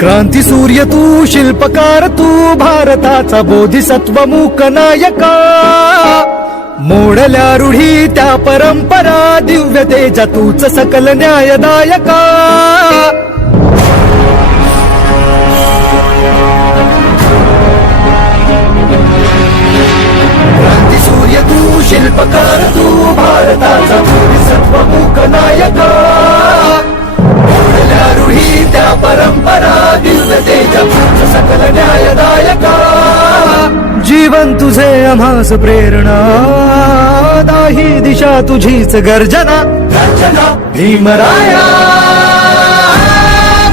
क्रांती सूर्य तू, शिल्पकार तू, भारताचा बोधिसत्व मूक नायका. मोडल्या रूढी त्या परंपरा, दिव्य तेजा तूच सकल न्यायदायका. क्रांती सूर्य तू, शिल्पकार तू, भारताचा बोधिसत्व मूक नायका. मोडल्या रूढी त्या परंपरा, दिव्य तेजा तूच सकल न्यायदायका. जीवन तुझे आम्हास प्रेरणा, दाही दिशा तुझीच गर्जना. गर्जना भीमराया,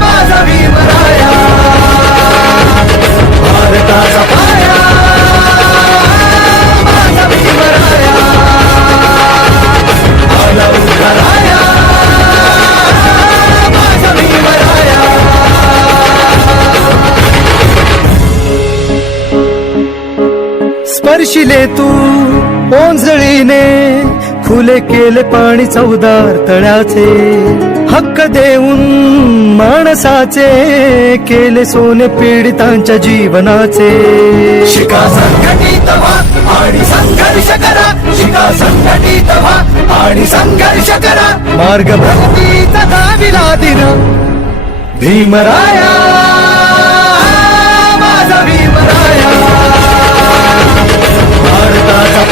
माझा भीमराया, भारताचा पाया, माझा भीमराया, आला उद्धाराया, माझा भीमराया. स्पर्शिले तू ओंजळीने, खुले केले पाणी चौदार तळ्याचे. हक्क देऊन माणसाचे, केले सोने पीडितांच्या जीवनाचे. शिका संघटित व्हा आणि संघर्ष करा, शिका संघटित व्हा आणि संघर्ष करा. मार्ग प्रगतीचा दाविला दिन, भीमराया, माझा भीमराया, भारताचा